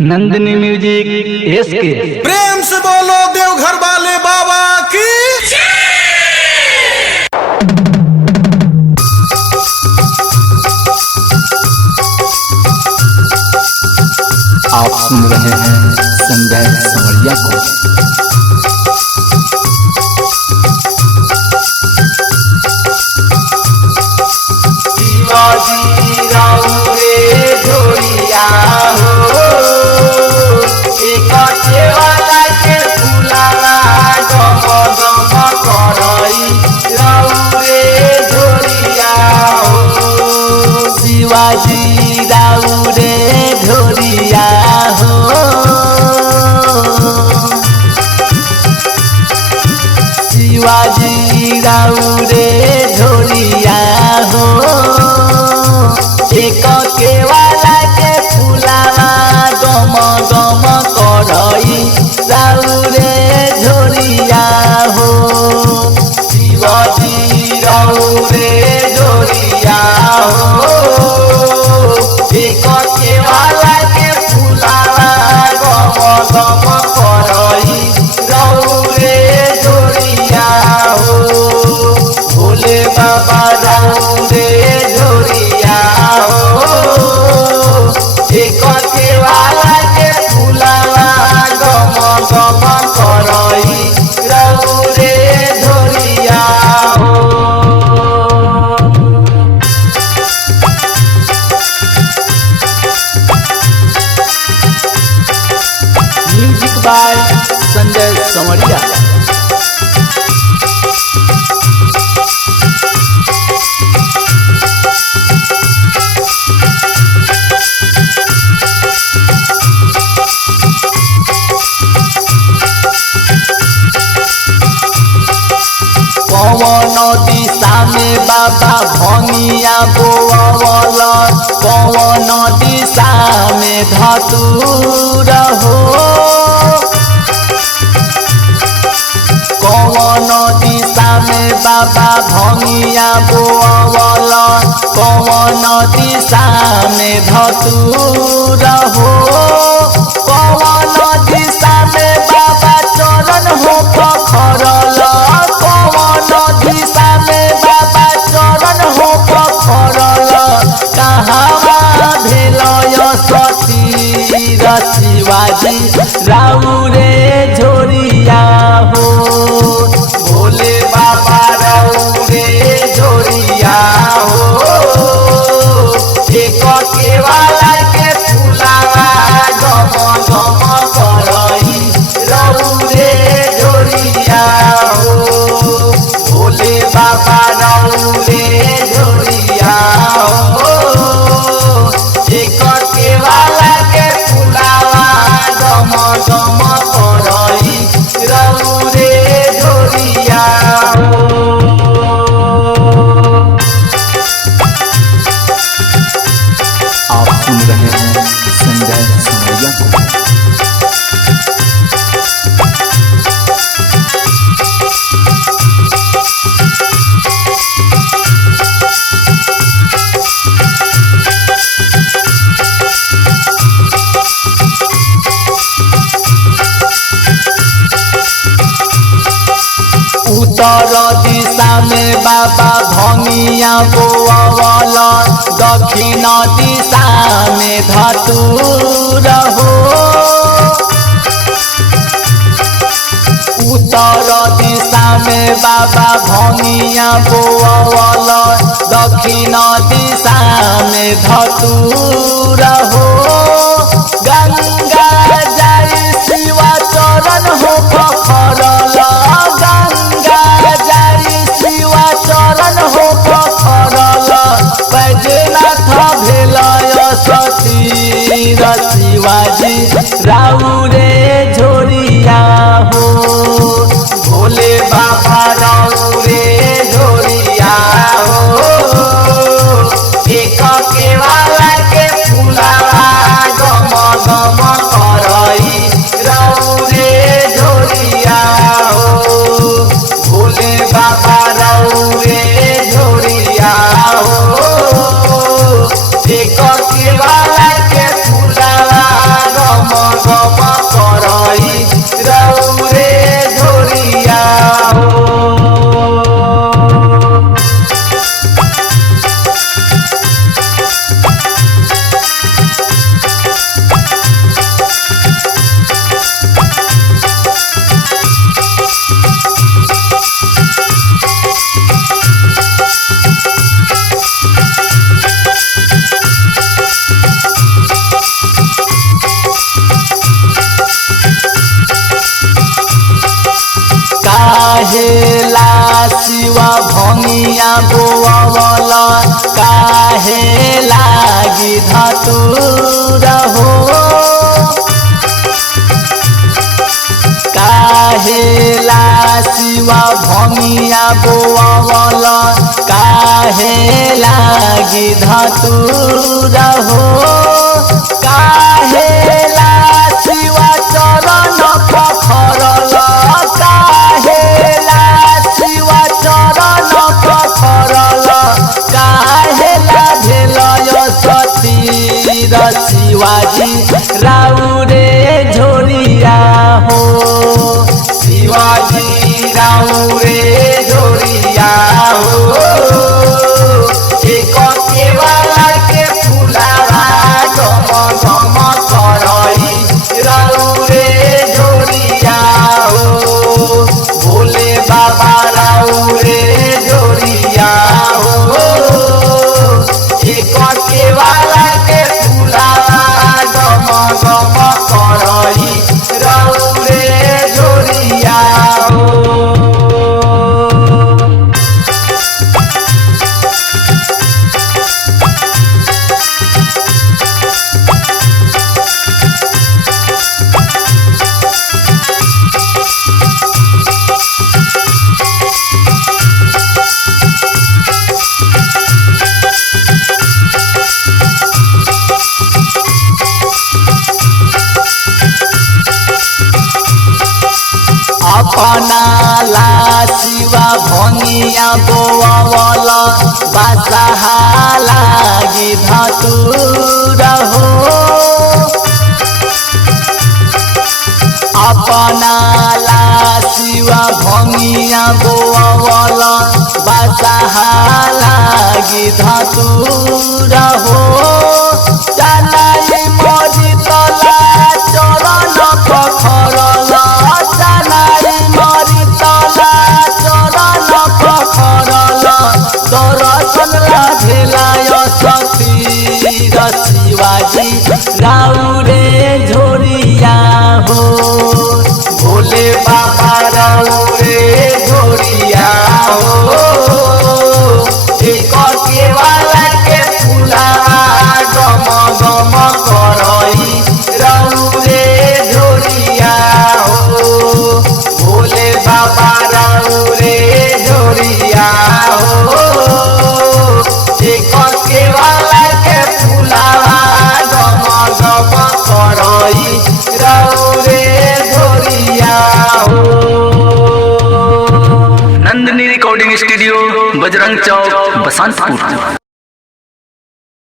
Nandini music SK. प्रेम से बोलो देवघर वाले बाबा की। आप सुन रहे हैं संजय संवरिया को। शिवाजी राव रे झोरिया हो, एक वाला के फुलाला गम गम करई राव रे झोरिया हो। शिवाजी राव रे झोरिया हो, शिवाजी राव रे झोरिया हो, एक केवाला के फुलावा गम गम करई राव रे झोरिया हो। शिवाजी राव रे झोरिया हो, एक केवाला के फुलावा गम गम करई राव रे झोरिया हो। भोले बाबा राव रे झोरिया हो, एक केवाला के फुलावा गम गम करई राव रे झोरिया हो। म्यूजिक बाय संजय संवरिया। कौन दिशा में बाबा भंगिया बोअल, कौन दिशा में धतूर हो। कौन दिशा में बाबा भंगिया बोअल, कौन दिशा में धतूर हो। कौन दिशा में बाबा चरण हो पखरल, कौन दिशा में बाबा चरण हो पखरल। कहाँ भेलय सतीर शिवाजी राव रे झोरिया हो। भोले बाबा राव रे झोरिया हो, एक केवाला के फुलावा गम गम करई राव रे झोरिया हो। भोले बाबा राव रे झोरिया हो, एक केवाला के फुलावा गम गम करई राव रे झोरिया हो। आप सुन रहे हैं संजय संवरिया को। उत्तर दिशा में बाबा भंगिया बोअल, दक्षिण दिशा में धतूर हो। उत्तर दिशा में बाबा भंगिया बोअल, दक्षिण दिशा में धतूर हो। गंगा जाई शिवा चरण हो पखरल, गंगा जाई शिवा चरण हो पखरल। बैजनाथ भेलय सतीर शिवाजी राव रे झोरिया हो। भोले बाबा राव रे झोरिया हो, एक केवाला के फुलावा गम गम करई राव रे झोरिया हो। भोले बाबा राव रे झोरिया हो, एक केवाला के फुलावा गम शिवा भंगिया बोअवल काहे लागी धतूर हो काहेला शिवा भंगिया बोअवल काहे लागी धतूर हो काहेला शिवा चरण पखरल काहेला शिवा चरण पखरल काहेला भेलय सतीर शिवाजी राउरे झोलिया हो शिवाजी राउरे झोलिया हो एक केवाला के फुलावा गम गम करई राउरे झोलिया हो भोले बाबा राउरे झोलिया हो एक केवाला के फुलावा गम गम करई राउरे झोलिया हो। अपना ला शिवा भंगिया बोअवल बासहा लागी धतूर हो अपना ला शिवा भंगिया बोअवल बासहा लागी धतूर हो चनाई मरी तला चरण पखरल चनाई मरी तला चरण पखरल दर्शन लाभेलाय सतीर शिवाजी राउरे झोरिया हो भोले बाबा राउरे झोरिया हो एक केवाला के फुलावा गम गम करई राउरे झोरिया हो भोले बाबा राउरे झोरिया हो एक केवाला के फुलावा गम गम करई राउरे झोरिया हो। Nandini recording studio Bajrang Chowk Basantpur.